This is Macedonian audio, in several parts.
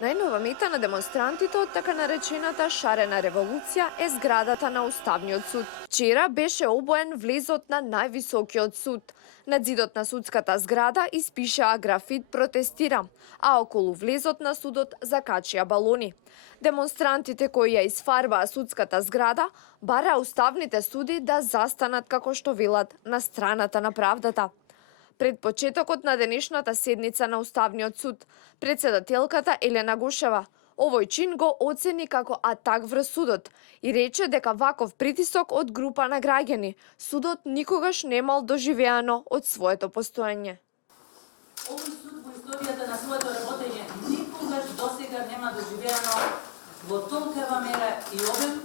Најнова мета на демонстрантите од така наречената шарена револуција е зградата на Уставниот суд. Вчера беше обоен влезот на највисокиот суд. На зидот на судската зграда испишаа графит "Протестира", а околу влезот на судот закачија балони. Демонстрантите кои ја изфарбаа судската зграда бараа уставните суди да застанат, како што велат, на страната на правдата. Пред почетокот на денешната седница на Уставниот суд, председателката Елена Гошева овој чин го оцени како атак врз судот и рече дека ваков притисок од група на граѓани судот никогаш немал доживеано од своето постоење. Овој суд во историјата на своето работење никогаш досега нема доживеано во толкава мера и обем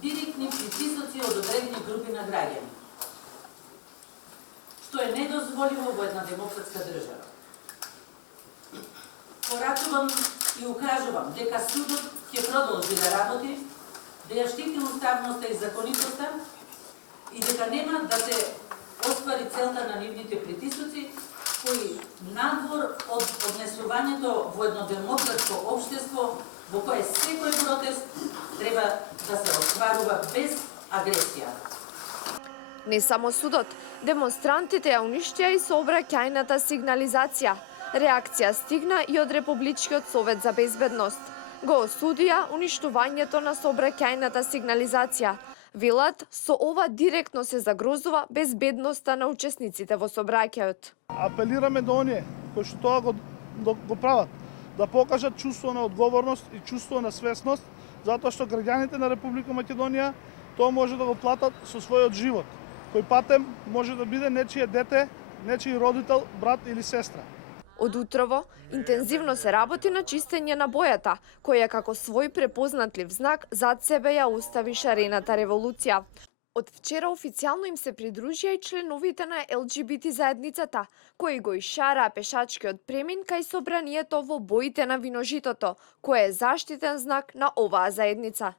директни притисоци од одредени групи на граѓани, што е недозволиво во една демократска држава. Порачувам и укажувам дека судот ќе продолжи да работи, да ја штити уставноста и законитоста и дека нема да се оствари целта на нивните притисоци кои надвор од однесувањето во едно демократско општество во кое секој протест треба да се остварува без агресија. Не само судот, демонстрантите ја уништија и сообраќајната сигнализација. Реакција стигна и од Републичкиот совет за безбедност. Го осудија уништувањето на сообраќајната сигнализација. Велат, со ова директно се загрозува безбедноста на учесниците во сообраќајот. Апелираме до оние кои што тоа го прават, да покажат чувство на одговорност и чувство на свесност, затоа што граѓаните на Република Македонија тоа може да го платат со својот живот, кој патем може да биде нечие дете, нечиј родител, брат или сестра. Од утрово, интензивно се работи на чистење на бојата, која како свој препознатлив знак зад себе ја остави шарената револуција. Од вчера официјално им се придружија и членовите на ЛГБТ заедницата, кои го ишараа пешачкиот премин кај собранието во боите на виножитото, кое е заштитен знак на оваа заедница.